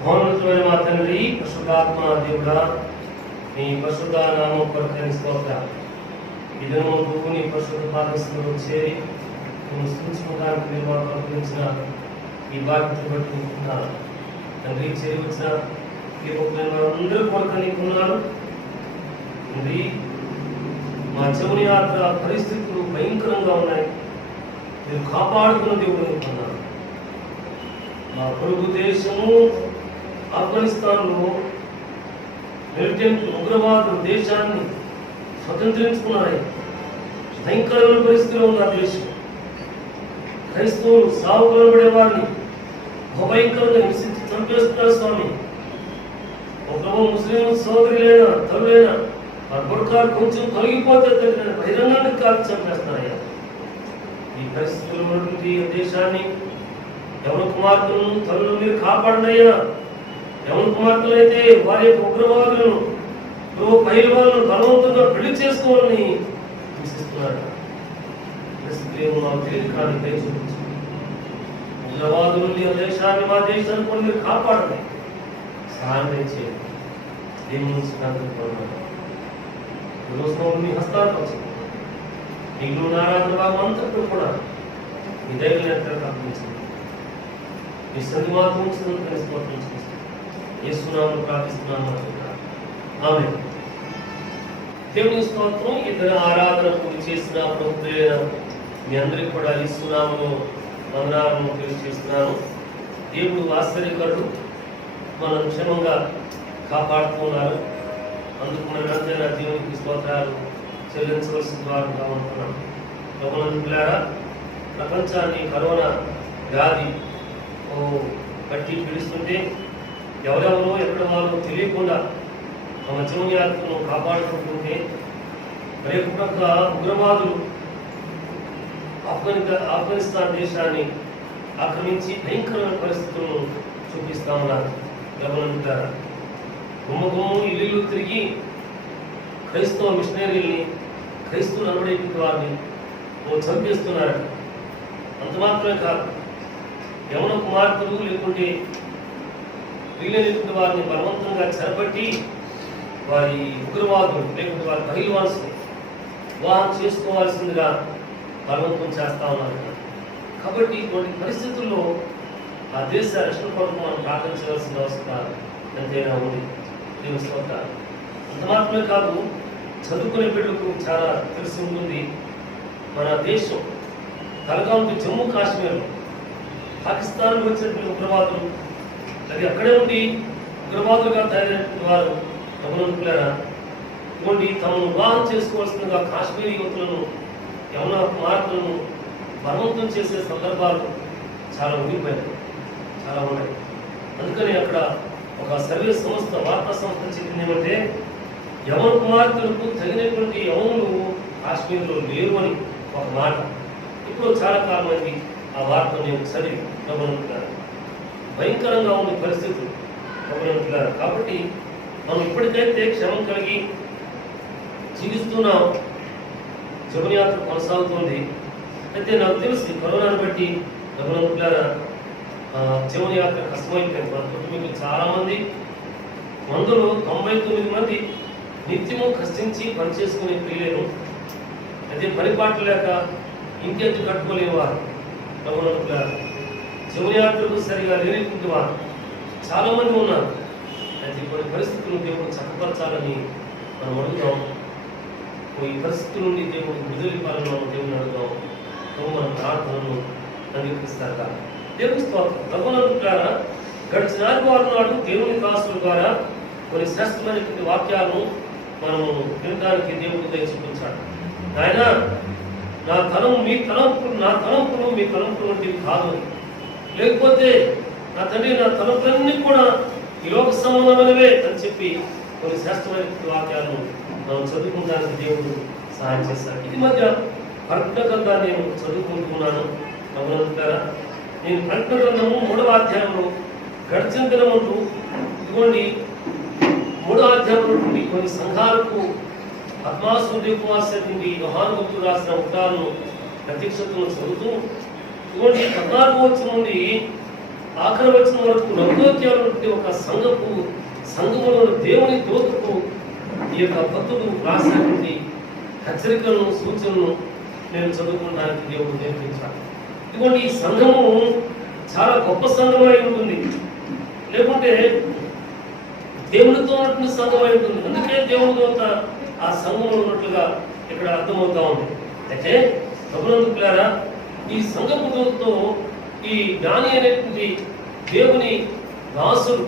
మహోన్నతమైన మా తండ్రి, పరిశుద్ధాత్మ దేవుడా, నీ పరిశుద్ధ నామం కొరకని స్తోత్రం. ఈ దినము నీ పరిశుద్ధ పాదస్థులు చేరి నేను స్థుతించుకోవడానికి మీరు మాకు అనుగ్రహించిన ఈ బాధ్యత బట్టి ఉన్నాను తండ్రి. చేరి వచ్చిన ఈ అందరూ కొరక నీకున్నాను తండ్రి. మా జీవన యాత్ర పరిస్థితులు భయంకరంగా ఉన్నాయి, మీరు కాపాడుకున్న దేవుడు అనుకున్నాను. మా పొరుగు దేశము ఆఫ్ఘనిస్తాన్లో మిలిటెంట్ ఉగ్రవాదులు దేశాన్ని స్వతంత్రించుకున్నాయి. భయంకరమైన పరిస్థితిలో ఉంది ఆ దేశం. క్రైస్తవులు సాగు కలబడే వారిని భయంకరంగా హింసించి చంపేస్తున్నారు స్వామి. ఒక ముస్లిం సోదరులైనా తల్లులైనా ఆ గుర్ఖాలు కొంచెం తొలగిపోతే బహిరంగానికి కాల్చి చంపేస్తున్నారయ్యా. ఈ పరిస్థితుల్లో ఉన్నటువంటి దేశాన్ని యవన కుమార్తెలను తల్లులు మీరు కాపాడినయ్యా. యవన కుమార్తెలు అయితే వారి యొక్క ఉగ్రవాదులను పైలవాళ్ళను బలవంతంగా పెళ్లి చేసుకోవాలని హింసిస్తున్నారు. ఉగ్రవాదుల నుండి ఆ దేశాన్ని మా దేశాన్ని కూడా మీరు కాపాడండి, సహాయం చేయండి. దేవుని నుంచి మీ హస్తాలకు వచ్చింది. మీకు ఆరాధన భాగం అంతటూ కూడా మీ దైవ అర్పించింది. మీ సన్నిధి మాత్రం యేసునామములో ప్రార్థిస్తున్నాను. ఆమేన్. దేవుని స్తోత్రం. ఇద్దరు ఆరాధన పూర్తి చేసిన ప్రభుత్వ మీ అందరికీ కూడా యేసునామములో వందనాలను తెలియజేస్తున్నాను. దేవుడు ఆశ్చర్యకరుడు, మనం క్షేమంగా కాపాడుతున్నారు. అందుకు మన దేవునికి స్తోత్రాలు చెల్లించవలసిన వారుగా ఉంటున్నాం. ప్రభువులారా, ప్రపంచాన్ని కరోనా వ్యాధి బట్టి పీడిస్తుంటే ఎవరెవరో ఎక్కడ వాళ్ళు తెలియకుండా తమ జీవనయాత్రను కాపాడుకుంటుంటే రేపు ప్రక్క ఉగ్రవాదులు ఆఫ్ఘనిస్తాన్ దేశాన్ని ఆక్రమించి భయంకరమైన పరిస్థితులను చూపిస్తా ఉన్నారు. ప్రభువులారా, గుమ్మగుమ్మ ఇల్లు తిరిగి క్రైస్తవ మిషనరీల్ని, క్రైస్తవులు అనబడేటువంటి వారిని చంపేస్తున్నారు. అంత మాత్రమే కాదు, యవన కుమార్తెలు లేకుంటే వీళ్ళని వారిని బలవంతంగా చెరపట్టి వారి ఉగ్రవాదులు లేకుంటే వారి పహిల్వాన్స్ని వివాహం చేసుకోవాల్సిందిగా బలవంతం చేస్తా ఉన్నారు. కాబట్టి ఇటువంటి పరిస్థితుల్లో ఆ దేశ రక్షణ కొరకు మనం ప్రార్థించవలసిన అవసరం ఎంతైనా ఉంది. దేవుని స్తోత్రాలు. అంత మాత్రమే కాదు, చదువుకునే బిడ్డలకు చాలా తెలిసి ఉంటుంది. మన దేశం తలగా ఉంటే జమ్మూ కాశ్మీర్ పాకిస్తాన్ వచ్చినటువంటి ఉగ్రవాదులు అది అక్కడే ఉండి ఉగ్రవాదులుగా తయారైన వారు ప్రభువులారా, ఇటువంటి తమను వివాహం చేసుకోవాల్సిందిగా కాశ్మీరీ యువతులను, యవన కుమార్తెలను బలవంతం చేసే సందర్భాలు చాలా ఉండిపోయాయి, చాలా ఉన్నాయి. అందుకని అక్కడ ఒక సర్వే సంస్థ, వార్తా సంస్థ చెప్పింది ఏమంటే, యవన కుమార్తెలకు తగినటువంటి యవనులు కాశ్మీర్లో లేరు అని ఒక మాట. ఇప్పుడు చాలా కాలమైంది ఆ వార్త నేను చదివి. ప్రభువులారా, భయంకరంగా ఉంది పరిస్థితి ప్రభువులారా. కాబట్టి మనం ఇప్పటికైతే క్షమం కలిగి జీవిస్తున్నాం, జీవనయాత్ర కొనసాగుతుంది. అయితే నాకు తెలిసి కరోనాను బట్టి ప్రభువులారా జీవనయాత్ర కష్టమైపోయింది. మన కుటుంబీకులు చాలామంది, 199 మంది నిత్యము కష్టించి పనిచేసుకునే ప్రియులేరు, అయితే పరిపాటు లేక ఇంకెందుకు కట్టుకోలేని వారు ప్రభువులారా, జీవనయాత్రకు సరిగా లేనిటువంటి వారు చాలామంది ఉన్నారు. అయితే కొన్ని పరిస్థితులను దేవుడు చక్కపరచాలని మనం అడుగుతాం. ఈ పరిస్థితుల నుండి దేవుడు విడుదలిపాలని మనం దేవుని అడుగుతాం. ప్రభు మన ప్రార్థనను అంగీకరిస్తారు కదా. దేవుని స్తోత్రం. ప్రభువులారా, గడిచిన ఆదివారం నాడు దేవుని దాసుల ద్వారా కొన్ని శ్రేష్టమైనటువంటి వాక్యాలను మనము వినడానికి దేవుడు దయ చూపించాడు. ఆయన నా తలంపులు మీ తలంపులు వంటివి కాదు, లేకపోతే నా తండ్రి నా తలంపులన్నీ కూడా ఈ లోక సంబంధమైనవే అని చెప్పి కొన్ని శ్రేష్టమైనటువంటి వాక్యాలను మనం చదువుకుంటానికి దేవుడు సహాయం చేశారు. ఇది మధ్య ప్రకటన గ్రంథాన్ని నేను చదువుకుంటున్నాను. ప్రభువులారా, నేను ప్రకటన గ్రంథము 3వ అధ్యాయంలో గడిచిన దినమంటూ ఇదిగోండి 3వ అధ్యాయంలో నుండి కొన్ని సంఘాలకు ఆత్మాసుదేవాసండి యోహాను భక్తుడు రాసిన ఉత్తరాలను ప్రత్యక్షతను చదువుతూ ఇదిగోండి 14వ వచనం నుండి ఆఖరి వచనం వరకు 4వ అధ్యాయంలో ఒక సంఘములో దేవుని దూతకు ఈ యొక్క భక్తుడు రాసినటువంటి హెచ్చరికలను సూచనలను నేను చదువుకోవడానికి దేవుడు నేర్పించాలి. ఇదిగోండి, ఈ సంఘము చాలా గొప్ప సంఘమై ఉంటుంది, లేకుంటే దేవునితో ఉన్నటువంటి సంఘమై ఉంటుంది. అందుకే దేవుని దూత ఆ సంఘంలో ఉన్నట్లుగా ఇక్కడ అర్థమవుతా ఉంది. అయితే ప్రభునందుకులారా, ఈ సంఘపు దూతతో ఈ జ్ఞాని అనేటువంటి దేవుని దాసుడు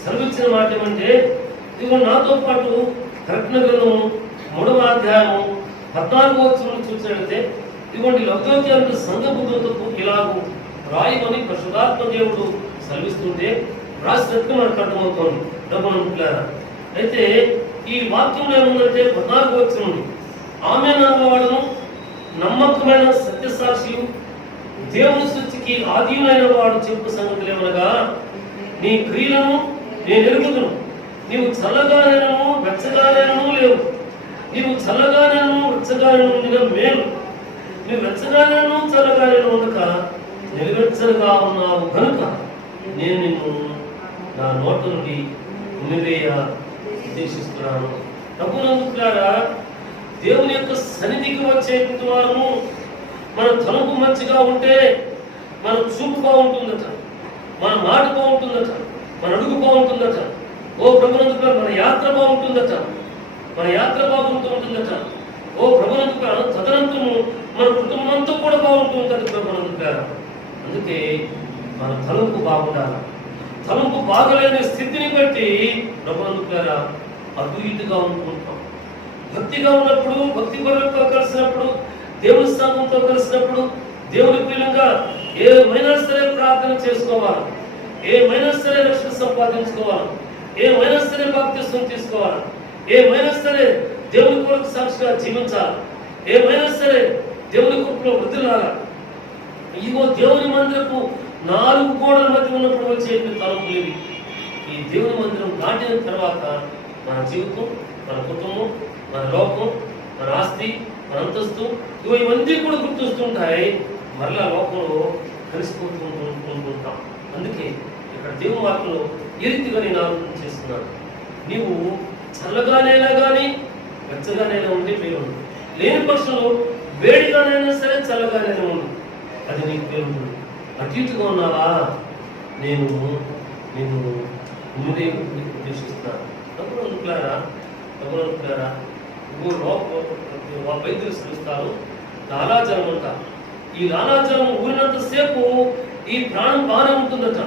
సెలవిచ్చిన మాట ఏమంటే, ఇదిగో నాతో పాటు ప్రకటన గ్రంథము 3వ అధ్యాయము 14వ వచనం చూసినట్లయితే, ఇదిగోండి లౌదోకియా సంఘపు దూతకు ఇలాగూ రాయమని పరిశుద్ధాత్మ దేవుడు సెలవిస్తుంటే రాసినట్టుగా మనకు అర్థమవుతోంది. ప్రభునందుకులారా, అయితే ఈ వాక్యంలో ఏముందంటే 14వ వచనం, ఆమె నమ్మవాడును నమ్మకమైన సత్యసాక్షి దేవుని సృష్టికి ఆదియులైన వాడు చెప్పు సంగతులు ఏమనగా, నీ క్రియలను నేను ఎరుగుదును, నీవు చల్లగానేనూ వెచ్చగానేనూ లేవు. నీవు చల్లగానేనూ వెచ్చగానేనూ ఉండిన మేలు, నీవు వెచ్చగానేనూ చల్లగానేనూ ఉండక నిలువెచ్చగా ఉన్నావు కనుక నేను నిన్ను నా నోట నుండి ఉమ్మివేయ ఉద్దేశిస్తున్నాను. ప్రభునందుకులారా, దేవుని యొక్క సన్నిధికి వచ్చేటువంటి వారము మన తలుపు మంచిగా ఉంటే మన చూపు బాగుంటుందట, మన మాట బాగుంటుందట, మన అడుగు బాగుంటుందట. ఓ ప్రభునందుకులారా, మన యాత్ర బాగుంటుందట, మన యాత్ర బాగుంటూ ఉంటుందట. ఓ ప్రభునందుకులారా, తదనంతరము మన కుటుంబం అంతా కూడా బాగుంటుందట ప్రభునందుకులారా. అందుకే మన తలుపు బాగుండాలి. తలుపు బాగలేని స్థితిని బట్టి ప్రభునందుకులారా అటు ఇటుగా ఉంటున్నాం. భక్తిగా ఉన్నప్పుడు, భక్తి పరులతో కలిసినప్పుడు, దేవుని స్థానంతో కలిసినప్పుడు, దేవుని ప్రియంగా ఏమైనా సరే ప్రార్థన చేసుకోవాలి, ఏమైనా సరే రక్షణ సంపాదించుకోవాలి, ఏమైనా సరే బాప్తిస్మం తీసుకోవాలి, ఏమైనా సరే దేవుని కొరకు సాక్షిగా జీవించాలి, ఏమైనా సరే దేవుని కృపలో వృద్ధిలాగా. ఇదిగో దేవుని మందిరపు 4 గోడల మధ్య ఉన్నప్పుడు వచ్చే తలుపులు ఇవి. ఈ దేవుని మందిరం దాటిన తర్వాత మన జీవితం, మన కుటుంబం, మన లోకం, మన ఆస్తి, మన అంతస్తు, ఇవన్నీ కూడా గుర్తొస్తుంటాయి. మరలా లోకంలో కలిసిపోతూ ఉంటుంటాం. అందుకే ఇక్కడ దేవుని వాక్యంలో ఈ రీతిగా నేను ఆలోచన చేస్తున్నాను. నీవు చల్లగానైనా కానీ వెచ్చగానైనా ఉండి పేరు లేని పక్షంలో వేడిగానైనా సరే చల్లగానైనా ఉండు, అది నీకు పేరు. అటు ఇటుగా ఉన్నావా, నేను ముందే ఉద్దేశిస్తున్నాను. ప్రభునందుకులారా, వైద్యులు శ్రమిస్తారు లాలాజలం అంట. ఈ లాలాజలం ఊరినంతసేపు ఈ ప్రాణం బాగానే ఉంటుందట,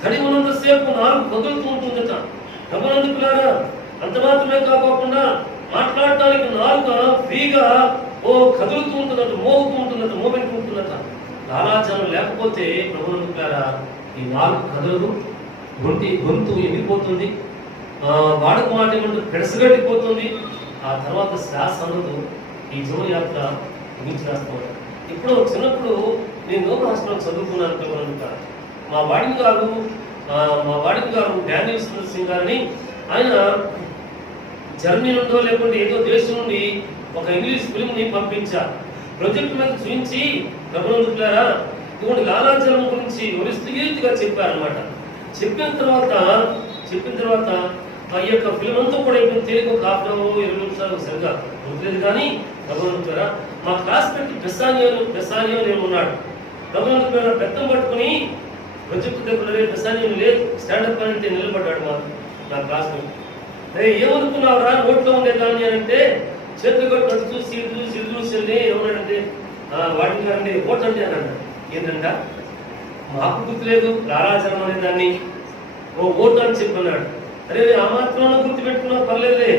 తడి ఉన్నంతసేపు నాలుగు కదులుతూ ఉంటుందట. ప్రభునందుకులారా, అంత మాత్రమే కాకుండా మాట్లాడటానికి నాలుక ఫ్రీగా కదులుతూ ఉంటుందట, మోగుతూ ఉంటుందట, మూమెంట్ ఉంటుందట. లాలాజలం లేకపోతే ప్రభునందుకులారా ఈ నాలుగు కదలదు, గొంతు ఎండిపోతుంది, వాడక మాట ఏమంటే పెడసగట్టిపోతుంది. ఆ తర్వాత శ్వాస అందదు. ఈ జీవనయాత్ర ముగించేస్తాం. ఇప్పుడు చిన్నప్పుడు నేను నోబెల్ హాస్పిటల్ చదువుకున్నాను. ప్రభునందుకులారా, మా వాడికి గారు డానియల్ సింగ్ గారిని, ఆయన జర్మనీ నుండో లేకుంటే ఏదో దేశం నుండి ఒక ఇంగ్లీష్ ఫిల్మ్ని పంపించారు. ప్రొజెక్ట్ మీద చూపించి ప్రభునందుకులారా ఇటువంటి లాలాజలం గురించి విస్తృతిగా చెప్పారనమాట. చెప్పిన తర్వాత ఈ యొక్క ఫిల్మ్ అంతా కూడా తెలియక ఒక 1/2 గంట 20 నిమిషాలు సరిగా గుర్తులేదు. కానీ ప్రభునందుకులారా మా క్లాస్మేట్ బెసానియో నేను ఉన్నాడు. ప్రభునందుకులారా బెత్తం పట్టుకుని ప్రొజెక్ట్ దగ్గర బెసానియో లేదు, స్టాండప్ అంటే నిలబడ్డాడు నా క్లాస్మేట్. అరే ఏమనుకున్నావురా నోట్లో ఉండేదాన్ని అని అంటే చేతులు కూడా కట్టు చూసి ఇటు చూసి ఏమన్నాడంటే వాడిని గారండి ఓటండి అని అన్నాడు. ఏంటంట మాకు గుర్తులేదు లాలాజలం అనే దాన్ని ఓటు అని చెప్పన్నాడు. అరే ఆ మాత్రం గుర్తుపెట్టుకున్నా పర్లేదులే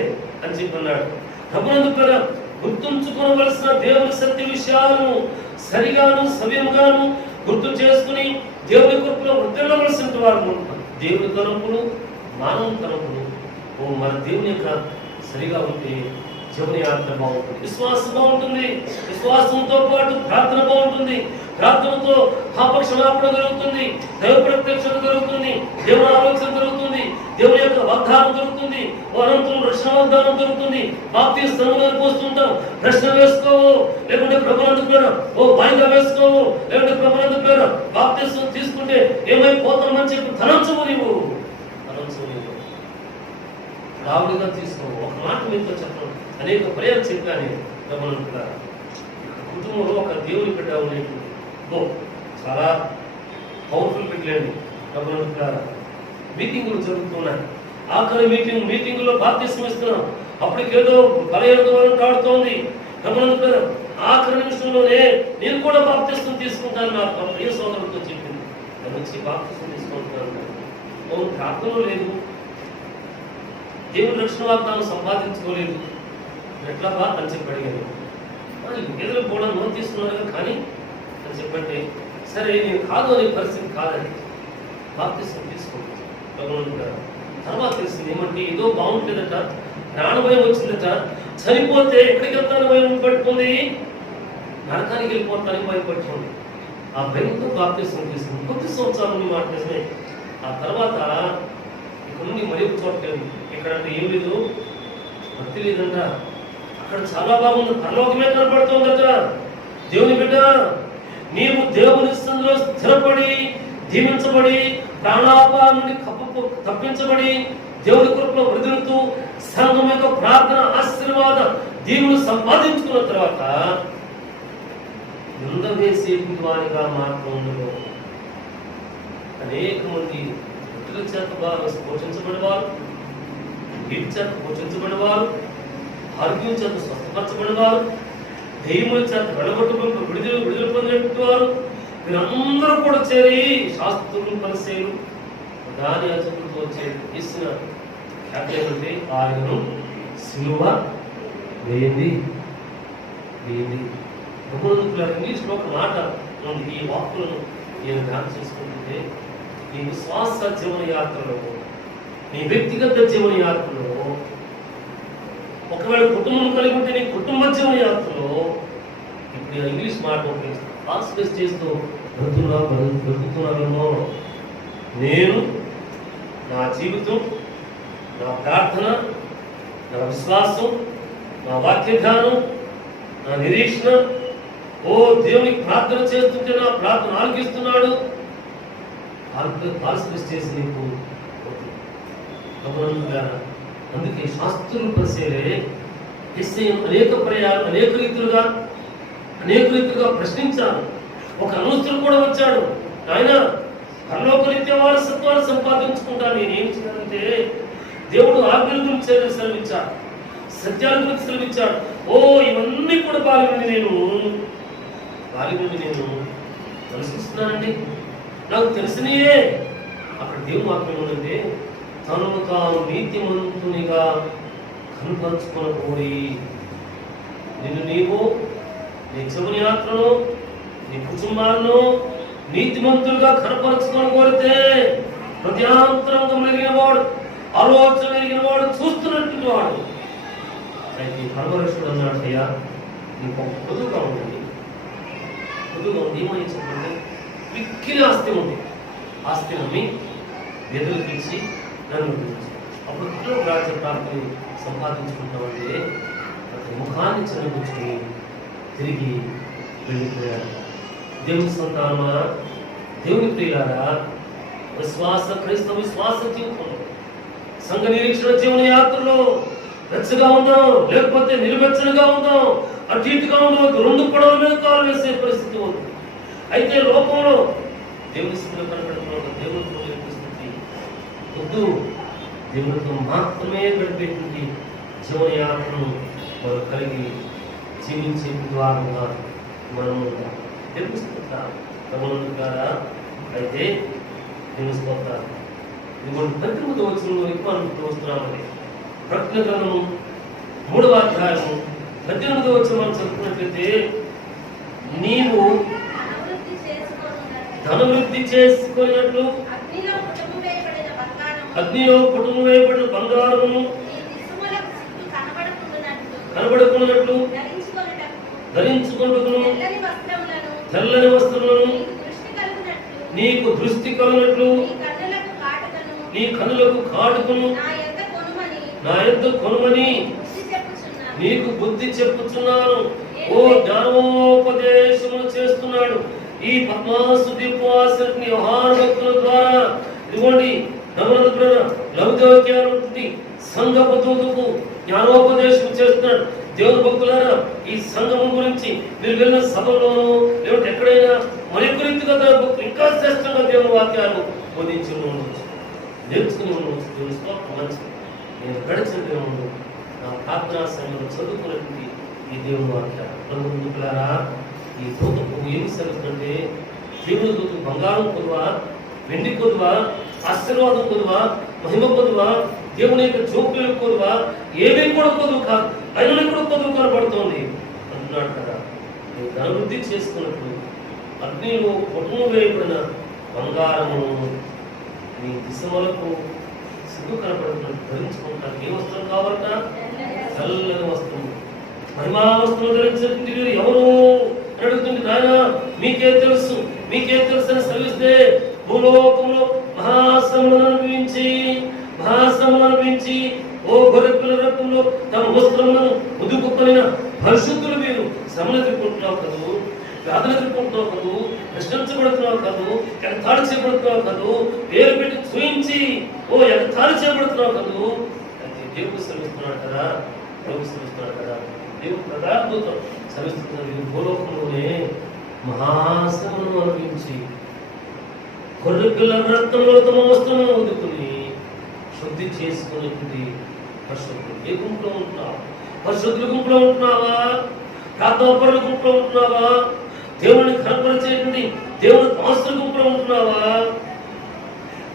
అని చెప్పన్నాడు. ప్రభునందుకులారా గుర్తుంచుకోవలసిన దేవుని సత్య విషయాలను సరిగాను సవ్యంగాను గుర్తు చేసుకుని దేవుని కృపలో వృద్ధిల్లవలసిన వారు దేవుని తలంపులు మానవ తలంపులు మన దేవుని యొక్క సరిగా ఉంటే జీవన యాత్ర బాగుంటుంది, విశ్వాసం బాగుంటుంది, విశ్వాసంతో పాటు ప్రార్థన బాగుంటుంది, ప్రార్థనతో పాప క్షమాపణ జరుగుతుంది, దైవ ప్రత్యక్షత జరుగుతుంది, దేవుని ఆలోచన జరుగుతుంది, దేవుని యొక్క వాగ్దానం జరుగుతుంది, అనంతరం రక్షణ వాగ్దానం జరుగుతుంది. బాప్తిస్మం పోస్తుంటాం, ప్రశ్న వేసుకోవు లేకుంటే ప్రభునందుకులారా వాయిదా వేసుకోవు లేకుంటే ప్రభునందుకులారా బాప్తిస్మం తీసుకుంటే ఏమైపోతామని చెప్పి తలంచవు నీవు. రావుడిగా తీసుకో. ఒక మాట మీతో చెప్పను, అనేక పర్యాలు చెప్పాను. గమనించారా, కుటుంబంలో ఒక దేవుని బిడ్డ ఉండేటువంటి చాలా పవర్ఫుల్ బిడ్డలండి. గమనించారా, మీటింగులు జరుగుతున్నాయి. ఆఖరి మీటింగులో బాప్తిస్మం ఇస్తున్నాం. అప్పటికేదో బలహీనత కాడుతోంది. గమనించారా, ఆఖరి నిమిషంలోనే నేను కూడా బాప్తిస్మం తీసుకుంటాను నా ప్రియ సోదరులతో చెప్పింది. నేను వచ్చి బాప్తిస్మం తీసుకుంటున్నాను. అవును, ప్రార్థనలో లేదు, దేవుని రక్షణ వాగ్దానం సంపాదించుకోలేదు, ఎట్లా బా అని చెప్పి అడిగాను. ఎదురు కూడా నోరు తీసుకున్నారు కానీ అని చెప్పంటే, సరే నేను కాదు అనే పరిస్థితి కాదని బాప్తిస్మం తీసుకుంటాను. తర్వాత తెలిసింది ఏమంటే ఏదో బాగుంటుందట, ప్రాణభయం వచ్చిందట, చనిపోతే ఎక్కడికి వెళ్తాను భయం పట్టుకుంది, నరకానికి వెళ్ళిపోతానని భయపట్టుకుంది. ఆ భయంతో బాప్తిస్మం తీసుకుంది. కొద్ది సంవత్సరాలు నుండి మాట నిజమే. ఆ తర్వాత ఇక్కడ నుండి మరి ఒక చోట లేదు, ఇక్కడంటే ఏం లేదు, భక్తి లేదంట. అక్కడ చాలా బాగుంది, పరలోకమే కనపడుతుందట. దేవుని బిడ్డ, నీవు దేవుని స్థితిలో స్థిరపడి దీవించబడి ప్రాణాపాల నుండి తప్పించబడి దేవుని కృపలో వృద్ధులతో సంఘం యొక్క ప్రార్థన ఆశీర్వాద దీవులు సంపాదించుకున్న తర్వాత నింద వేసే వారిగా మాత్రం ఉండదు. అనేక మంది వ్యక్తుల చేత పోషించబడేవారు, వీటి చేత పోషించబడేవారు, ఆరోగ్యం చేత స్వస్థపరచబడేవారు, దెయ్యముల చేత విడుదల పొందినటువంటి వారు, వీరందరూ కూడా చేరి శాస్త్రులు పరిశీలు దాని అజకులతో చేసిన ఖ్యాతి ఆయనను సిలువ వేయండి. ఇంగ్లీష్లో ఒక మాట ఉంది. ఈ వాక్కులను నేను జ్ఞాపకం చేసుకుంటుంటే, నీ విశ్వాస జీవన యాత్రలో, నీ వ్యక్తిగత జీవన యాత్రలో, ఒకవేళ కుటుంబం కలిగి ఉంటే నీ కుటుంబ జీవన యాత్రలో ఇప్పుడు ఇంగ్లీష్ మాట ట్రాన్స్లేట్ చేస్తూ బ్రతుకుతున్నారేమో. నేను నా జీవితం, నా ప్రార్థన, నా విశ్వాసం, నా వాక్యజ్ఞానం, నా నిరీక్షణ, ఓ దేవునికి ప్రార్థన చేస్తుంటే నా ప్రార్థన ఆలకిస్తున్నాడు, ట్రాన్స్లేట్ చేసి నీకు. అందుకే శాస్త్రులు పరిశీలే అనేక పర్యాలు అనేక రీతులుగా ప్రశ్నించారు. ఒక అనవసరం కూడా వచ్చాడు, ఆయన పరలోక రీత్యా వారసత్వాన్ని సంపాదించుకుంటాను, నేనేం చేయాలంటే దేవుడు ఆజ్ఞల గురించి సెలవిచ్చాడు, సత్యాల గురించి సెలవిచ్చాడు. ఓ ఇవన్నీ కూడా బాలి నుండి నేను అనుసరిస్తున్నానండి. నాకు తెలిసినయే. అక్కడ దేవుడు వాక్యం ఉందంటే, తనను తాను నీతిమంతునిగా కనుపరుచుకొనకూడి నిన్ను నీవు నీ జీవన యాత్రను నీ కుటుంబాలను నీతిమంతులుగా కనపరుచుకొని కోరితే ప్రత్యాంతరంగా మెరిగిన వాడు, ఆలోచన మెరిగిన వాడు, చూస్తున్నట్టు వాడు. అయితే పరమేశ్వరుడు అన్నాడు, అయ్యా నీకు ఒక పొదుగా ఉండండి, పొదుగా ఉంది. ఏమని చెప్పండి, మిక్కిలి ఆస్తి ఉంది, ఆస్తి నమ్మి ఎదురుకి ఇచ్చి నన్ను అప్పుడు కుటుంబ రాజ్య ప్రాప్తిని సంపాదించుకుంటామంటే అతని ముఖాన్ని చెరపుచ్చుకుని తిరిగి వెళ్ళిపోయాడు. దేవుని సంతానమా, దేవుని ప్రియులారా, క్రైస్తవ విశ్వాస జీవితంలో, సంఘ నిరీక్షణ జీవన యాత్రలో వెచ్చగా ఉందాం, లేకపోతే నిలువెచ్చగా ఉందాం, అటు ఇటుగా ఉండవద్దు. రెండు పడవల మీద కాలు వేసే పరిస్థితి ఉంది. అయితే లోకంలో దేవుని స్థితిలో కనబడుతున్న దేవునితో పరిస్థితి వద్దు. దేవునితో మాత్రమే గడిపేటువంటి జీవన యాత్రను మనం కలిగి జీవించే ద్వారంగా మనం తెలుసుకుంటాం. ద్వారా అయితే తెలుసుకుంటారు. ఇదిగోండి 19వ వచనంలోకి మనం వస్తున్నామని, ప్రకటన గ్రంథము 3వ అధ్యాయము 18వ వచనం మనం చదువుకున్నట్లయితే, నీవు ధనవృద్ధి చేసుకున్నట్లు అగ్నిలో కుటుంబం వేయబడిన బంగారము కనబడుకున్నట్లు ధరించుకుంటును, తెల్లని వస్త్రములను నీకు దృష్టి కలిగినట్లు నీ కన్నులకు కాటుకును నా యొద్ద కొనుమని నీకు బుద్ధి చెప్పుచున్నాను. ఓ జ్ఞానోపదేశములు చేస్తున్నాడు ఈ పద్మాసు దీపవాసుని యోహాను భక్తుల ద్వారా. ఇదిగోండి లవదోక్య సంఘపు దూతకు జ్ఞానోపదేశం చేస్తున్నాడు. దేవుని భక్తులారా, ఈ సంఘం గురించి మీరు వెళ్ళిన సభలోనూ లేకపోతే ఎక్కడైనా మరొక రీతిగా భక్తులు ఇంకా శ్రేష్టంగా దేవుని వాక్యాలు బోధించి ఉండవచ్చు, నేర్చుకుని ఉండవచ్చు. దేవుని స్తోత్రం. మంచి నేను గడిచిన దేవుడు నా ప్రార్థనా సమయంలో చదువుకున్నటువంటి ఈ దేవుని వాక్యాలు బంధువులారా, ఈ దూతకు ఏమి సెలవుతుంటే దేవుని దూతకు బంగారం కొదువా, వెండి కొదువా, ఆశీర్వాదం కొదువా, మహిమ కొదువా, దేవుని యొక్క జోకులు కొదువా, ఏమీ కూడా కొదువు కాదు, అయినా కూడా కొదువు కనబడుతోంది అంటున్నాడు కదా. నువ్వు ధనవృద్ధి చేసుకున్నప్పుడు అగ్నిలో పొట్టును వేయబడిన బంగారము నీ దిశములకు సిగ్గు కనపడుతున్నట్టు ధరించుకుంటానికి ఏ వస్త్రం కావాలట? చల్లని వస్త్రం, మహిమా వస్త్రం ధరించినటువంటి వీరు ఎవరు అని అడుగుతుంది. నాయన మీకే తెలుసు, మీకే తెలుసు అని సెలవిస్తే భూలోకంలో మహాశ్రమలను అనుభవించి ఓ గొర్రెపిల్ల రక్తంలో తమ వస్త్రములను ముదుపుకొనిన పరిశుద్ధులు మీరు శ్రమను ఎదుర్కొంటున్నావు కదూ, వ్యాధులు ఎదుర్కొంటున్నావు కదూ, ప్రశ్నించబడుతున్నావు కదూ, ఎగతాళి చేయబడుతున్నావు కదూ, పేరు పెట్టి చూయించి ఎగతాళి చేయబడుతున్నావు కదూ. అయితే దేవుడు శ్రమిస్తున్నాడు కదా, దేవుడు ప్రధానభూతం శ్రమిస్తున్నారు. భూలోకంలోనే మహాశ్రమను అనుభవించి గొర్రెపిల్ల రక్తంలో తమ వస్త్రములను వదుకుని శుద్ధి చేసుకునేది పరిశుద్ధులు. ఏ గుంపులో ఉంటున్నావా? పరిశుద్ధుల గుంపులో ఉంటున్నావా? ప్రార్థనాపరుల గుంపులో ఉంటున్నావా? దేవుని కనపరిచేటువంటి దేవుని దాసుల గుంపులో ఉంటున్నావా?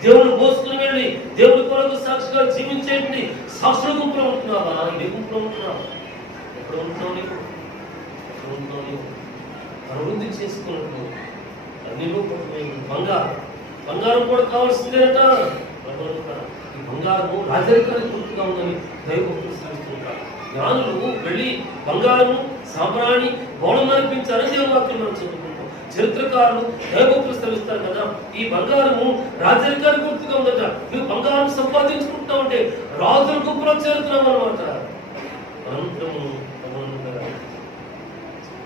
దేవుని మోసుకుని వెళ్ళి దేవుని కొరకు సాక్షిగా జీవించేటువంటి సాక్షుల గుంపులో ఉంటున్నావా? ఏ గుంపులో ఉంటున్నావా? ఎక్కడ ఉంటున్నావు నీకు? అభివృద్ధి చేసుకున్నట్టు అన్నిలో బంగారం కూడా కావాల్సిందేట. ఈ బంగారము రాజరికానికి గుర్తుగా ఉందని దైవభక్తులు శ్రమిస్తుంటారు. జ్ఞానులు వెళ్ళి బంగారము సాంబ్రాణి గౌరవం అనిపించాలని దేవుని వాక్యం మనం చదువుకుంటాం. చరిత్రకారులు దైవభక్తులు శ్రమిస్తారు కదా, ఈ బంగారము రాజరికానికి గుర్తుగా ఉందట. నువ్వు బంగారం సంపాదించుకుంటా ఉంటే రాజుల గుంపులో చేరుతున్నాం అనమాట. అనంతరము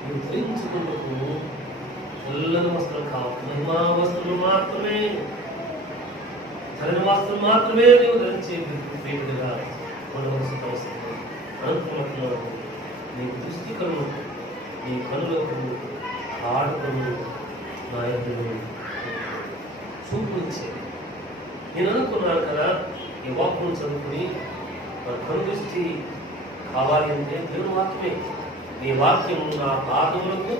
నువ్వు ధరించుకున్నకు తెల్లని వస్త్రం కావాలి, మహిమా వస్త్రం మాత్రమే, చల్లని వస్త్రం మాత్రమే నువ్వు ధరించేదిగా ఉండవలసిన అవసరం. అనంతరం నీ దృష్టి కను, నీ కనులకు ఆడుకను నా ఎదురు చూపునిచ్చేది. నేను అనుకున్నాను కదా, ఈ వాక్యం చదువుకుని నా కను దృష్టి కావాలి అంటే దేవుని వాక్యమే. నీ వాక్యం నా పాదములకు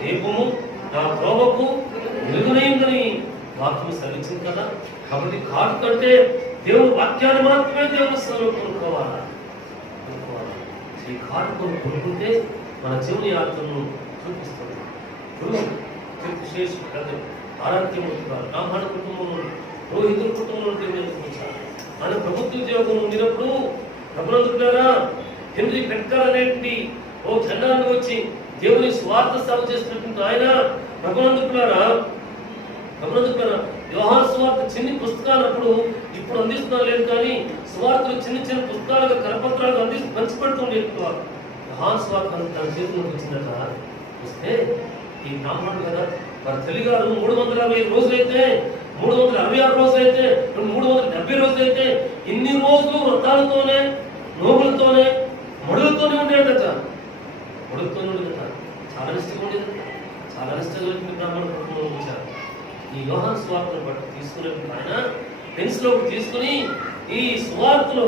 దీపము, నా త్రోవకు వెలుగునైందని వాక్యం సెలవించింది కదా. కాబట్టి కాదు కంటే దేవుని వాక్యాన్ని మాత్రమే దేవుని స్థలంలో కొనుక్కోవాలా. ఈ కాటు కొనుక్కుంటే మన జీవన యాత్రను చూపిస్తుంది. కీర్తిశేషు ప్రజలు ఆరాధ్యమూర్తి వారు బ్రాహ్మణ కుటుంబం నుండి రోహితుల కుటుంబం నుండి నేర్చుకుంటారు. ఆయన ప్రభుత్వ ఉద్యోగం ఉండినప్పుడు ప్రభుత్వారా హెన్రీ పెక్కర్ అనేటువంటి ఓ జెండాన్ని వచ్చి దేవుని స్వార్థ సేవ చేస్తున్నటువంటి ఆయన ప్రభుత్వారా యోహాను సువార్త చిన్ని పుస్తకాలప్పుడు ఇప్పుడు అందిస్తున్నా లేదు, కానీ సువార్తలు చిన్న చిన్న పుస్తకాలుగా కరపత్రాలుగా అందిస్తూ పంచిపెడుతుండే వారు. యోహాను సువార్త తన చేతిలోకి వచ్చిందట. వస్తే ఈ బ్రాహ్మణుడు కదా, వారి తల్లిగారు 360 రోజులైతే 366 రోజులైతే 370 రోజులైతే ఇన్ని రోజులు వ్రతాలతోనే నోములతోనే మడులతోనే ఉండేదట. మడులతోనే ఉండేదట. చాలా నిష్టంగా ఉండేదట. చాలా నిష్టంగా బ్రాహ్మణ కుటుంబంలో వచ్చారు. ఈ యోహాను సువార్తను బట్టి తీసుకునే ఆయన పెన్సిల్ తీసుకుని ఈ సువార్తలో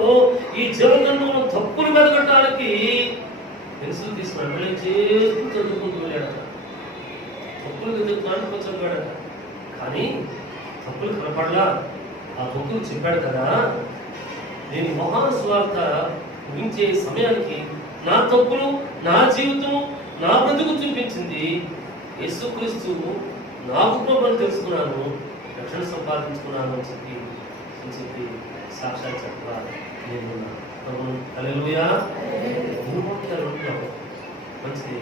ఈ జీవకంలో తప్పులు మెదగటానికి పెన్సిల్ తీసుకుని మళ్ళీ చేస్తూ చదువుకుంటూ వెళ్ళాడట. తప్పులు వెతుకుతానికి కొంచెం వెళ్ళాడట, కానీ తప్పులు కనపడలా. ఆ తప్పులు చెప్పాడు కదా, నేను యోహాను సువార్త ముగించే సమయానికి నా తప్పులు, నా జీవితం, నా బ్రతుకు చూపించింది యేసుక్రీస్తు. నాకు ప్రభువుని తెలుసుకున్నాను, రక్షణ సంపాదించుకున్నాను అని చెప్పి సాక్షాత్ చెప్పాలి. నేను హల్లెలూయా. మంచిది.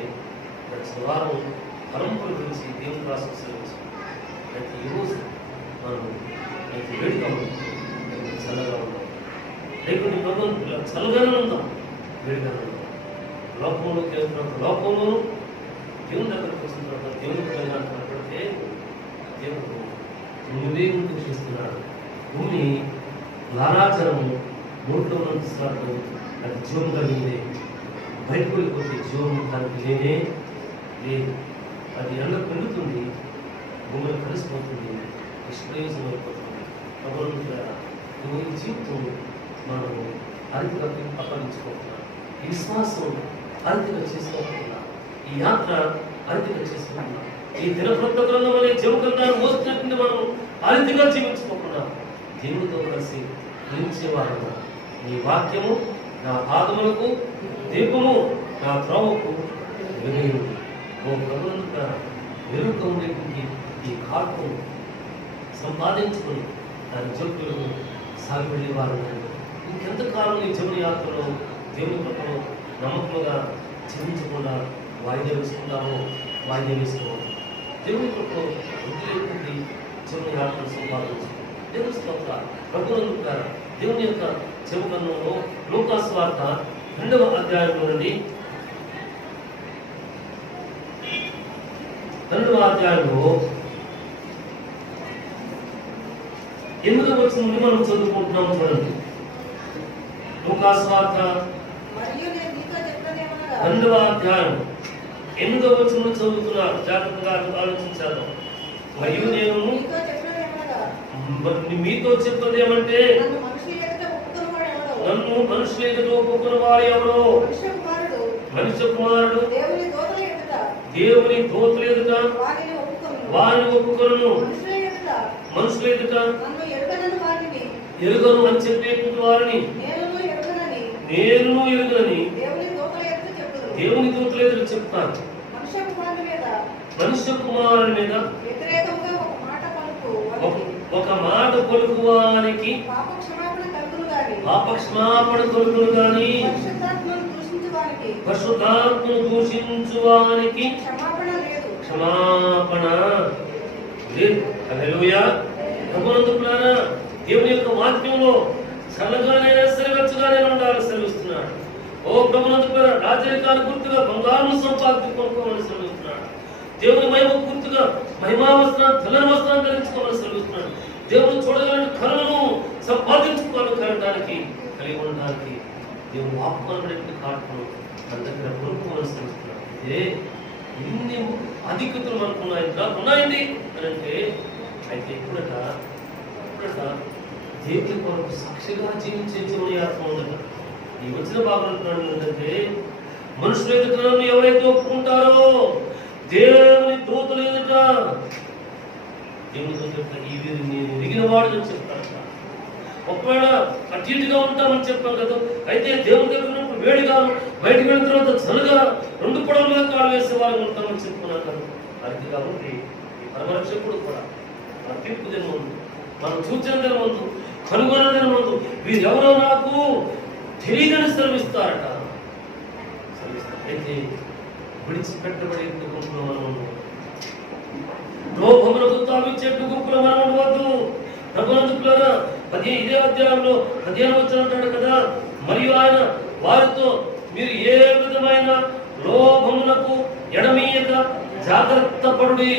శనివారం పరంపర గురించి దేవుని రాష్ట్రం సెలవు. అయితే ఈరోజు మనం వేడిగా ఉంటాం, చల్లగా ఉంటాం, లేకుంటే ప్రభుత్వం చల్లగానే ఉంటాం, వేడిగానే ఉంటాం. లోకంలోకి వెళ్తున్నప్పుడు లోకంలోనూ దేవుని దగ్గరకు వస్తున్నప్పుడు దేవుని పిల్లగా కనపడితే దేవుడు నువ్వే గుర్తిస్తున్నాడు. భూమి లారాచరము నోట్లో ఉన్నంతసేపు అది జీవం కలిగిందే, బయటకు వెళ్ళిపోతే జీవం దానికి లేనే లేదు. అది ఎండ పెరుగుతుంది, భూమిలో కలిసిపోతుంది, నిష్ప్రయోజనం అయిపోతుంది. ప్రభువు ఈ జీవితం మనము అరితిగా అప్పగించుకోకుండా, ఈ విశ్వాసం అరితిగా చేసుకోకుండా, ఈ యాత్ర అరితిగా చేసుకోకుండా, ఈ దినవృత్త గ్రంథం అనే జీవగ్రంథాన్ని మోస్తున్నట్టు మనం అరితిగా జీవించుకోకుండా దేవుడితో కలిసి జీవించేవారు. నీ వాక్యము నా పాదములకు దీపము, నా త్రోవకు వెలుగు. ఓ ప్రభువుగా వెలుగుతో ఉండేటువంటి ఈ కాటును సంపాదించుకొని దాని జోకులను సాగిపడేవారు. ఇంకెంతకాలం ఈ జీవన యాత్రలో దేవుని కృపను నమ్మకంగా జీవించకుండా వాయిదా వేసుకుంటామో వాయిదా వేసుకోవాలి. దేవుని కృపను వృద్ధి జీవన యాత్రను సంపాదించుకోవాలి. దేవుని స్తోత్ర ప్రభువుగా దేవుని యొక్క జీవగ్రంథంలో లూకాసు వార్త 2వ అధ్యాయంలో నుండి 2వ అధ్యాయంలో 8వ వచనం నుండి మనం చదువుకుంటున్నాం. చూడండి, లూకాసు వార్త 2వ అధ్యాయం 8వ వచనం చదువుతున్నారు. జాగ్రత్తగా ఆలోచించారు. మరియు నేను మీతో చెప్పేది ఏమంటే, నన్ను మనుషుల ఎదుట ఒప్పుకున్న వాడు ఎవరో, మనుష్య కుమారుడు దేవుని దూతల ఎదుట వారిని ఒప్పుకొనును, మనుషుల ఎదుట ఎరుగను అని చెప్పేటువంటి వారిని నేను ఎరుగనని దేవుని దూతల ఎదుట చెప్తాను. మనుష్య కుమారుని మీద ఒక మాట పలుకు వారికి పాపక్షమాపణ కలుగును గాని పరిశుద్ధాత్మను దూషించు వానికి క్షమాపణ లేదు. హల్లెలూయా. ప్రభువునందుకులారా, దేవుని యొక్క వాక్యంలో చల్లగానే సెలవచ్చుగానే ఉండాలని సెలవిస్తున్నాడు. ఓ ప్రభువునందుకులారా, రాజరికాల గుర్తుగా బంగారం సంపాదించుకోవాలని సెలవిస్తున్నాడు. దేవుని మహిమ గుర్తుగా మహిమా వస్త్రాన్ని తెల్లని వస్త్రాన్ని ధరించుకోవాలని సెలవిస్తున్నాడు. దేవుని చూడగలని కళలను సంపాదించుకోవాలని కలగడానికి కలిగి ఉండడానికి దేవుని వాక్కునబడేటువంటి కాటును మన దగ్గర కొనుక్కోవాలని సెలవిస్తున్నాడు. ఇదే ఇన్ని అధికతలు మనకు ఉన్నాయండి అని అంటే, అయితే ఇప్పుడట దేవుని కొరకు సాక్షిగా జీవించే జీవన యాత్ర ఉండట. ఈ వచ్చిన భాగం అంటున్నాడు ఏంటంటే, మనుషులు ఎదుట ఎవరైతే ఒప్పుకుంటారో దేవుని దూతలు ఎదుట దేవునితో చెప్తా ఈ వీరు నేను ఎరిగిన వాడు అని చెప్తాను. ఒకవేళ అటు ఇటుగా ఉంటామని చెప్పాను కదా, అయితే దేవుని దగ్గర ఉన్నప్పుడు వేడిగా, బయటకు వెళ్ళిన తర్వాత చల్లగా 2 పొడవులుగా కాళ్ళు వేసే వాళ్ళు ఉంటామని చెప్పుకున్నాను కదా. అది కాబట్టి ఈ పరమరక్షకుడు కూడా మన తీర్పు దిన ముందు, మనం చూచిన దిన ముందు, కనుగొన దిన ముందు వీరెవరో నాకు తెలియదని శ్రమిస్తారట. అయితే విడిచిపెట్టబడే గుంపులు మనం ఉండవద్దు. లోభములకు తావిచ్చేట్టు గుంపులు మనం ఉండవద్దు. ప్రభువునందుకులారా, ఇదే అధ్యాయంలో 15వ వచనం అంటాడు కదా, మరియు ఆయన వారితో మీరు ఏ విధమైన లోభములకు ఎడమీయక జాగ్రత్త పడుడి.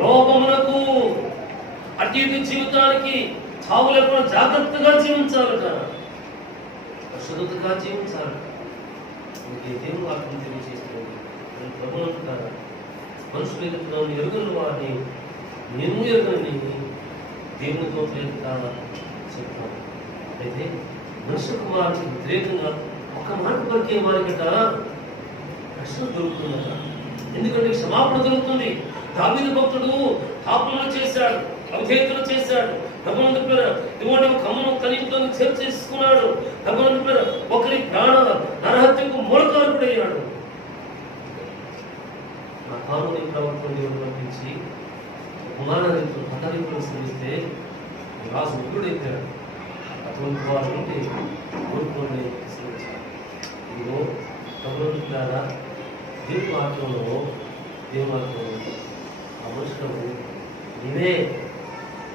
లోభములకు అటు ఇటు జీవితానికి చావు లేకుండా జాగ్రత్తగా జీవించాలట, పరిశుద్ధతగా జీవించాలట. దేవుని వాక్యం తెలియజేస్తుంది. ప్రభువునందుకులారా, మనుషులు ఎదుగుతున్న ఎరుగని వారిని నేను ఎరుగని దేవునితో చెప్తాను. అయితే మనుష్య కుమారునికి వ్యతిరేకంగా ఒక మాట పలికే వారికట రక్షణ దొరుకుతుందట. ఎందుకంటే క్షమాపణ దొరుకుతుంది. దావీదు భక్తుడు పాపములు చేశాడు, అవిధేయతలు చేశాడు. ప్రభువునందుకులారా, ఇటువంటి కమ్మను కలియుతో చేసుకున్నాడు. ప్రభువునందుకులారా, ఒకరి ప్రాణ నరహత్యకు మూలకారకుడయ్యాడు. ఆ కానుని ప్రవర్తన దేవుడు పంపించి కుమారులతో పతనింపులు శ్రమిస్తే రాజు ఉగ్రుడైపోయాడు. అటువంటి వారి నుండి కోరుకోండి శ్రమించారు. ఇదిగో ప్రభువునందుకులారా, దేవుని వాక్యంలో ఆ మనుషులకు నీవే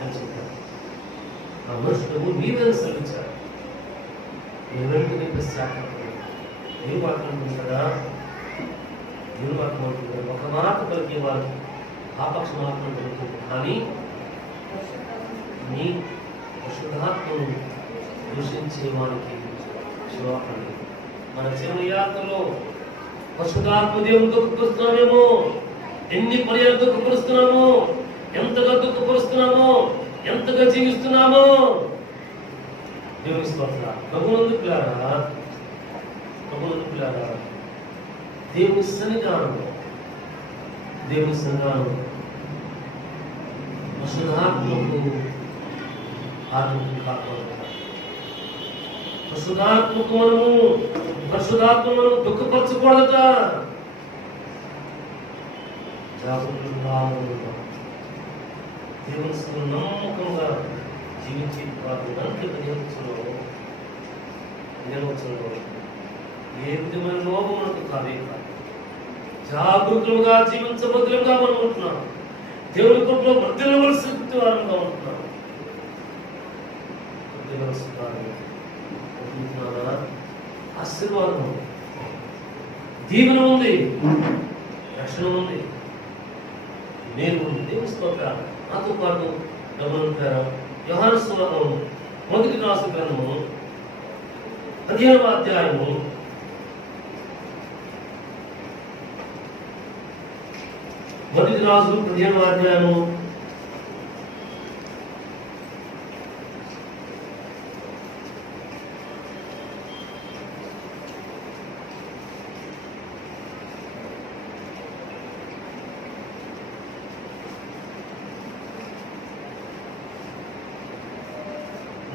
అని చెప్పారు. ఆ మనుషులకు నీవే శ్రమించారు. నేను వెంటనే పశ్చాత్తాపడ్డాను. దేవుని వాక్యం ఉంటుంది కదా, దేవుని వాక్యం ఉంటుంది. ఒక మాట పలికే వారికి పాపక్షమాపణ దొరుకుతుంది. కానీ నీ పరిశుద్ధాత్మను దూషించే వారికి క్షమాపణ లేదు. మన జీవన యాత్రలో పరిశుద్ధాత్మ దేవుని దుఃఖపరుస్తున్నామేమో, ఎన్ని పర్యాలు దుఃఖపరుస్తున్నామో, ఎంతగా దుఃఖపరుస్తున్నామో, ఎంతగా జీవిస్తున్నామో. దేవుని స్తోత్రం. ప్రభునందు పిల్లారా, దేవుని సన్నిధానం పరిశుద్ధాత్మకు ఆత్మకు కాపాడుతారు. పరిశుద్ధాత్మకు మనం దుఃఖపరచకూడదట. జాగ్రత్తగా దేవుని నమ్మకంగా జీవించి నిర్వచనంలో ఏ విధమైన లోపం మనకు కాదే కాదు. జాగృతులుగా జీవించబద్దులుగా మనం ఉంటున్నాం. దేవుని కొట్లో వర్ధిల్లవలసి వారంగా ఉంటున్నాం. ఆశీర్వాదం, దీవెన ఉంది, రక్షణ ఉంది, మేలు ఉంది. దేవుని స్తోత్రం. నాతో పాటు గమనించారు. యోహాను సువార్త మొదటి రాసిన గ్రంథము 15వ అధ్యాయము 15వ అధ్యాయము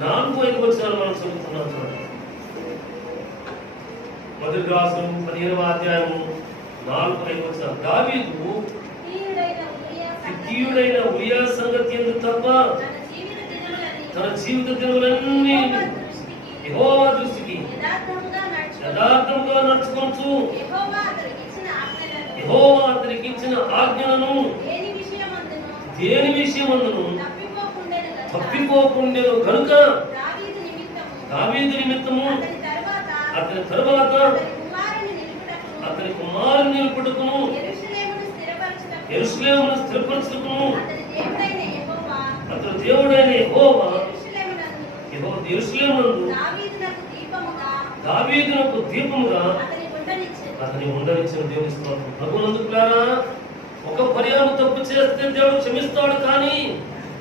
4-5 వచనాలు మనం చదువుతున్నాం చూడండి. మొదటి రాజులు 15వ అధ్యాయము 4-5 వచనాలు. దావీదు హిత్తీయుడైన ఉరియా సంగతి యందు తప్ప తన జీవిత దినములన్నీ యెహోవా దృష్టికి యథార్థముగా నడుచుకొనుచు యెహోవా అతనికి ఇచ్చిన ఆజ్ఞలను దేని విషయమందును తప్పిపోకుండెను కనుక దావీదు నిమిత్తము అతని తరువాత అతని కుమారుని నిలుపుటకును యెరూషలేమును స్థిరపరచుటకును అతని దేవుడైన యెహోవా యెరూషలేమునందు దావీదునకు దీపముగా అతని ఉండనిచ్చిన దేవుని స్తోత్రం. ప్రభువునందు పిల్లారా, ఒక పర్యాయం తప్పు చేస్తే దేవుడు క్షమిస్తాడు, కానీ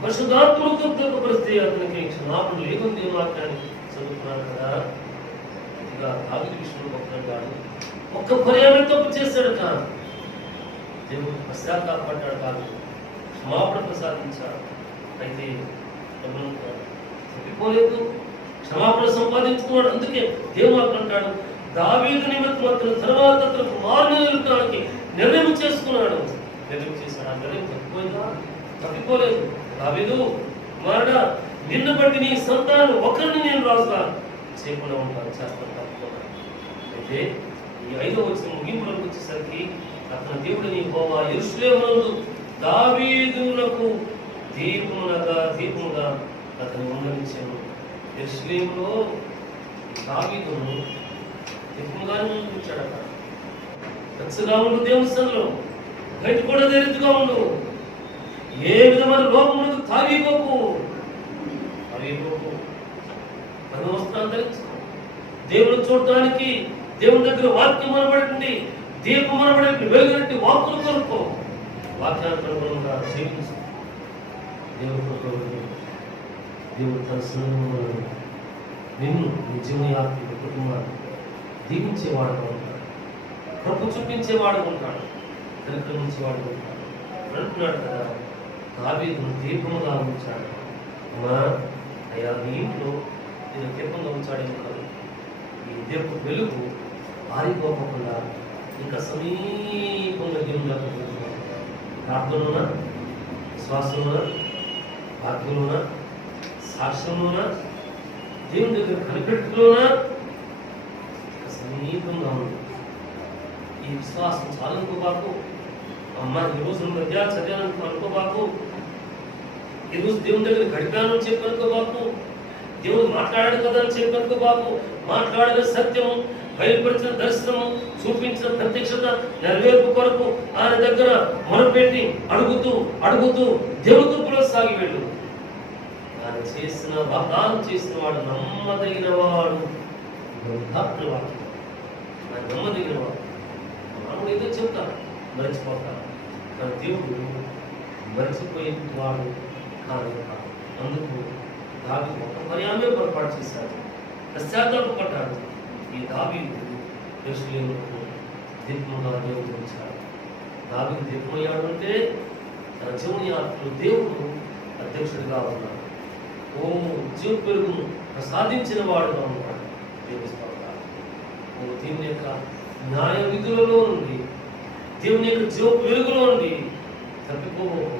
పరిశుద్ధాత్మతో దుఃఖపరిస్తే అతనికి క్షమాపణ లేకుంది వాక్యాన్ని చదువుతున్నాడు కదా. ఇక దావీదు విషయంలో గొప్పగాడు. ఒక్క పర్యాయం తప్పు చేశాడు కాదు, దేవుడు పశ్చాత్తాపడ్డాడు కాదు, క్షమాపణ ప్రసాదించాడు. అయితే తప్పిపోలేదు, క్షమాపణ సంపాదించుకున్నాడు. అందుకే దేవుడు అంటాడు, దావీదు నిమిత్తం అతను తర్వాత అతను కుమారుని నిలుపడానికి నిర్ణయం చేసుకున్నాడు. నిర్ణయం చేశాడు. ఆ నిర్ణయం తప్పిపోలేదు. దావీదు కుమారుడా, నిన్ను బట్టి నీ సంతానం ఒకరిని నేను రాజుగా చేయకుండా ఉంటాను, చేస్తాను, తప్పుకున్నాను. అయితే ఈ 5వ వచనం ముగింపులకు వచ్చేసరికి అతని దేవుడిని యెహోవా యెరూషలేమునందు దావీదునకు దీపముగా అతను ఉండనిచ్చాను. యెరూషలేములో దావీదును దీపముగానే ఉంచాడు. అక్కడ ఖచ్చితంగా ఉండు దేవుని సన్నిధిలో, బయట కూడా ధైర్యంగా ఉండు. ఏ విధమైన లోపములకు తాగిపోకు. వస్త్రాలు ధరించు. దేవుని చూడటానికి దేవుని దగ్గర వాక్యం అనబడి దీపం అనబడి వెలుగునట్టి వాక్కులు కొనుక్కో. వాక్యానికి అనుగుణంగా జీవించు. దేవుడు తన సన్నిధిలో నిన్ను నీ జీవనయాత్ర కుటుంబాన్ని దీవించేవాడుగా ఉంటాడు, కృప చూపించేవాడుగా ఉంటాడు, కనికరించేవాడుగా ఉంటాడు అంటున్నాడు కదా. దావీదును దీపముగా ఉంచాడు. అమ్మా అయ్యా, నీ ఇంట్లో నేను దీపంగా ఉంచాడేమో కాదు, ఈ దీప వెలుగు ఆరిపోకుండా ఇంకా సమీపంగా దేవునిగా ప్రార్థనలోనా, విశ్వాసంలోనా, భాగ్యంలోనా, సాక్ష్యంలోనా, దేవుని దగ్గర కనిపెట్టులోనా సమీపంగా ఉంది. ఈ విశ్వాసం చాలనుకోబాకు. అమ్మ ఈరోజు మధ్య చదివాను అనుకోబాకు. ఈరోజు దేవుని దగ్గర గడిపాను చెప్పనుకోబాకు. దేవుడు మాట్లాడాడు కదా అని చెప్పనుకోబాకు. మాట్లాడిన సత్యము, బయలుపరిచిన దర్శనము, చూపించిన ప్రత్యక్షత నెరవేర్పు కొరకు ఆయన దగ్గర మొరపెట్టి అడుగుతూ దేవుని కృపలో సాగి వెళ్ళు. ఆయన చేసిన వాగ్దానం చేసిన వాడు నమ్మదగిన వాడు. వాక్యం ఆయన నమ్మదగిన వాడు. మామూలు ఏదో చెప్తారు, మర్చిపోతారు. కానీ దేవుడు మర్చిపోయే వాడు కాదు. అందుకు దావీదు ఒక పర్యామే పొరపాటు చేశాడు, పశ్చాత్తాపడ్డాడు. ఈ దావీదు యెరూషలేముకు దీపముగా దేవుడు ఉంచాడు. దావీదు దీపమయ్యాడు అంటే తన జీవన యాత్రలో దేవుడు అధ్యక్షుడిగా ఉన్నాడు. జీవ పెరుగును ప్రసాదించిన వాడుగా ఉన్నాడు. దేవుని యొక్క న్యాయ విధులలో నుండి, దేవుని యొక్క జీవ వెలుగులో నుండి తప్పిపోబోకు.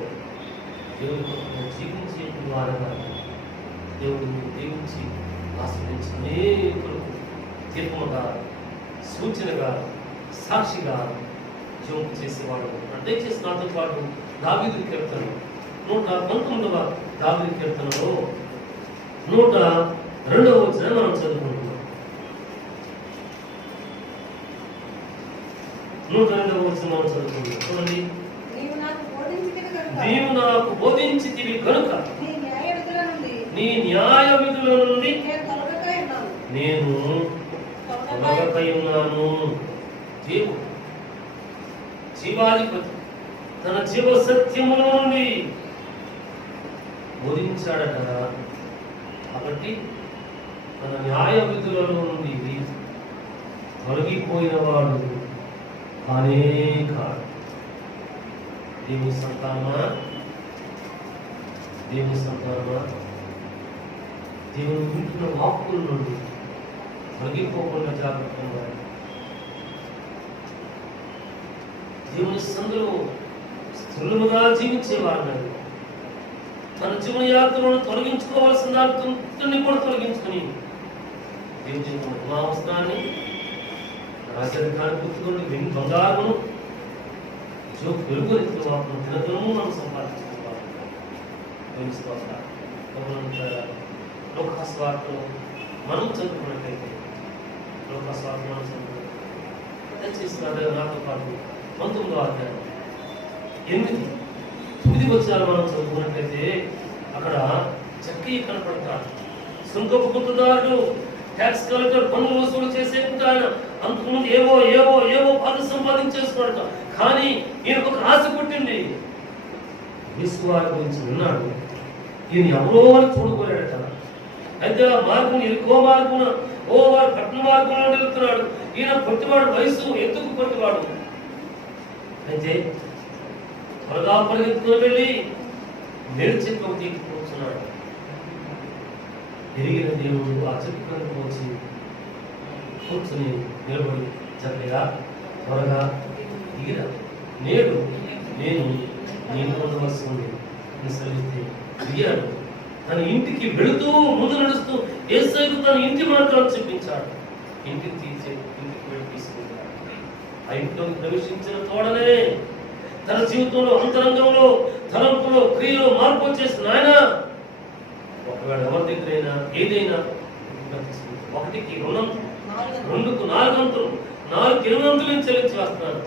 దేవుని జీవించే వారగా దేవుడిని దీవించి ఆశ్రయించి అనేకులకు దీపముగా, సూచనగా, సాక్షిగా జీవం చేసేవాడు. దయచేసి నాతో పాటు దావీదు కీర్తన 119వ దావీదు కీర్తనలో 102వ వచనం మనం చదువుకుంటున్నాం. 102వ వచనం మనం చదువుకుంటున్నాం. చూడండి. నీవు నాకు బోధించితివి కనుక నీ న్యాయ విధుల నుండి నేను తొలగకై ఉన్నాను. దేవుడు జీవాధిపతి తన జీవ సత్యముల నుండి బోధించాడట. కాబట్టి తన న్యాయ విధులలో నుండి తొలగిపోయిన వాడు కానే కాడు. దేవుని సంతానమా, దేవుని సంతానమా, దేవుని వింటున్న వాక్కుల నుండి తొలగిపోకుండా జాగ్రత్తగా దేవుని సందులో స్థిరముగా జీవించేవారు. తన జీవన యాత్రలను తొలగించుకోవాల్సిన దాన్ని కూడా తొలగించుకుని దేవుని అవసరాన్ని రాజరికాన్ని గుర్తుకొని వెండి బంగారును వెలుగుని దినదినము మనం సంపాదించుకోవాలి. లోకస్వార్తను మనం చదువుకున్నట్లయితే లోకస్వార్త మనం చదువుకున్నట్లయితే దయచేసి నాతో పాటు 19వ అధ్యాయం 8-9 వచనాలు మనం చదువుకున్నట్లయితే అక్కడ చక్కీ కనపడతాడు. సుంకపు గుర్తుదారుడు, ట్యాక్స్ కలెక్టర్ పన్నులు వసూలు చేసే ఆయన అంతకుముందు ఏవో ఏవో ఏవో పనులు సంపాదించేసుకున్నాడు. కానీ ఈయనకు ఒక ఆశ పుట్టింది. విశ్వాల గురించి విన్నాడు. ఈయన ఎవరో అని చూడబోయాడట. అయితే ఆ మార్గం ఇరుకో మార్గం, వారు పట్టణ మార్గంలో వెళ్తున్నాడు. ఈయన పొట్టివాడు, వయసు ఎందుకు పొట్టివాడు. అయితే త్వరగా పరిగెత్తుకుని వెళ్ళి చెట్టు దిగి కూర్చున్నాడు. ఎరిగిన దేవుడు ఆ చెట్టు వచ్చి కూర్చుని నిలబడి చక్కగా త్వరగా దిగిరా, నేడు నేను నేను ఉండవలసి ఉంది నిశ్చయిస్తే దిగాడు. తన ఇంటికి వెళుతూ ముందు నడుస్తూ యేసయ్యకు తన ఇంటి మార్గాలు చూపించాడు. ఇంటికి వెళ్ళి తీసుకుంటాడు. ఆ ఇంట్లోకి ప్రవేశించిన తోడనే తన జీవితంలో అంతరంగంలో తలంపులో క్రియలో మార్పు వచ్చేసిన ఆయన ఒకవేళ ఎవరి దగ్గరైనా ఏదైనా 1కి 2, 2కు 4 అంతులు, 4కి 8 అంతులు చెల్లించి వస్తున్నారు.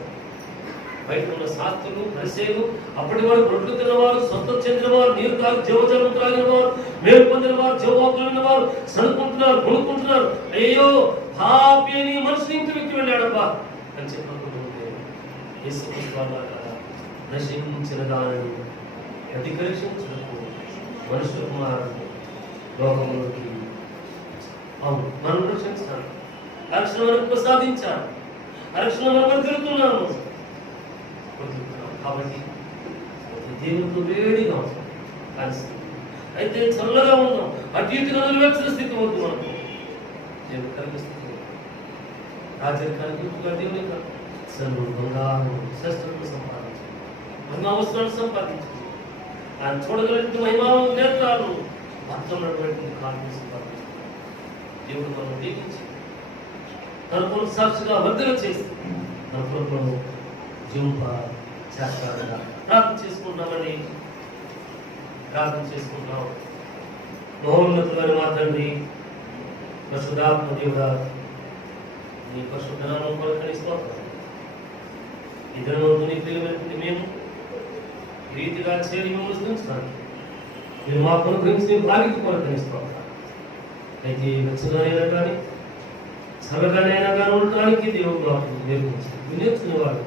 బయట ఉన్న శాస్త్రులు, పరిసేలు, అప్పటి వారు రొట్టెలు తిన్నవారు, సొంతం చెందినవారు, నీరు తాగి జీవజలం త్రాగిన వారు, మేలు పొందిన వారు, జీవవాకులు విన్నవారు సనుకుంటున్నారు, కొనుక్కుంటున్నారు. అయ్యో పాపి అని మనుషుని ఇంటికి వెళ్ళాడబ్బా అని చెప్పనుకుంటుంటే నశించిన దానిని అధికరించుటకు మనుషుల కుమారుడు లోకంలోకి మనం రక్షించాలి. రక్షణ మనకు ప్రసాదించాలి. రక్షణ మనం తిరుగుతున్నాము. కాబట్టి దేవునితో వేడిగా కలిసి అయితే చల్లగా ఉందాం. అటు ఇటుగా నిలవెచ్చని స్థితి వద్దు. మనకు దేవుడు కలిగిస్తుంది. రాజరికానికి గుర్తుగా దేవుని బంగారం శ్రేష్ఠతను సంపాదించాలి, మహిమావసరాలు సంపాదించాలి. ఆయన చూడగలిగిన మహిమా నేత్రాలను అర్థమైనటువంటి కారణం సంపాదించాలి. దేవుడు మనం దీవించి తన కొరకు సాక్షిగా వర్ధన చేసి తన కొరకు జీవింప చేస్తాడగా ప్రార్థన చేసుకుంటామని ప్రార్థన చేసుకుంటాం. మహోన్నతులని మా తండ్రి, పరిశుద్ధాత్మ దేవుడా, నీ పరిశుద్ధ నామం కొరకు స్తోత్రం. ఈ దినమందు నీ ప్రియమైనటువంటి మేము ఈ రీతిగా చేరి మిమ్మల్ని స్తుతించడానికి మీరు మాకు అనుగ్రహించి భావిక కొరకనిస్తాం. అయితే వెచ్చగానైనా కానీ చల్లగానైనా కానీ ఉండటానికి దేవుడు మాకు నేర్పించారు. మీరు నేర్చుకునే వాళ్ళు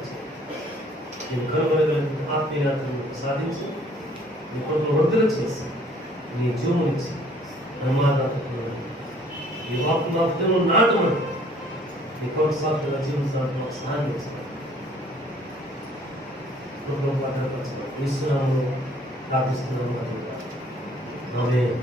నేను కనుగొనగలిగిన ఆత్మీయతను సాధించి నీ కొరకు వృద్ధులు చేసి నీ జీవము ఇచ్చి ప్రమాదాత్మకమైన ఈ వాకు మాకు తెలుగు నాటమని నీ కొనసాగుతున్న జీవించడానికి మాకు సహాయం చేస్తాను. కుటుంబం భద్రపరచడం విశ్రామంలో ప్రార్థిస్తున్నాము. ఆమేన్.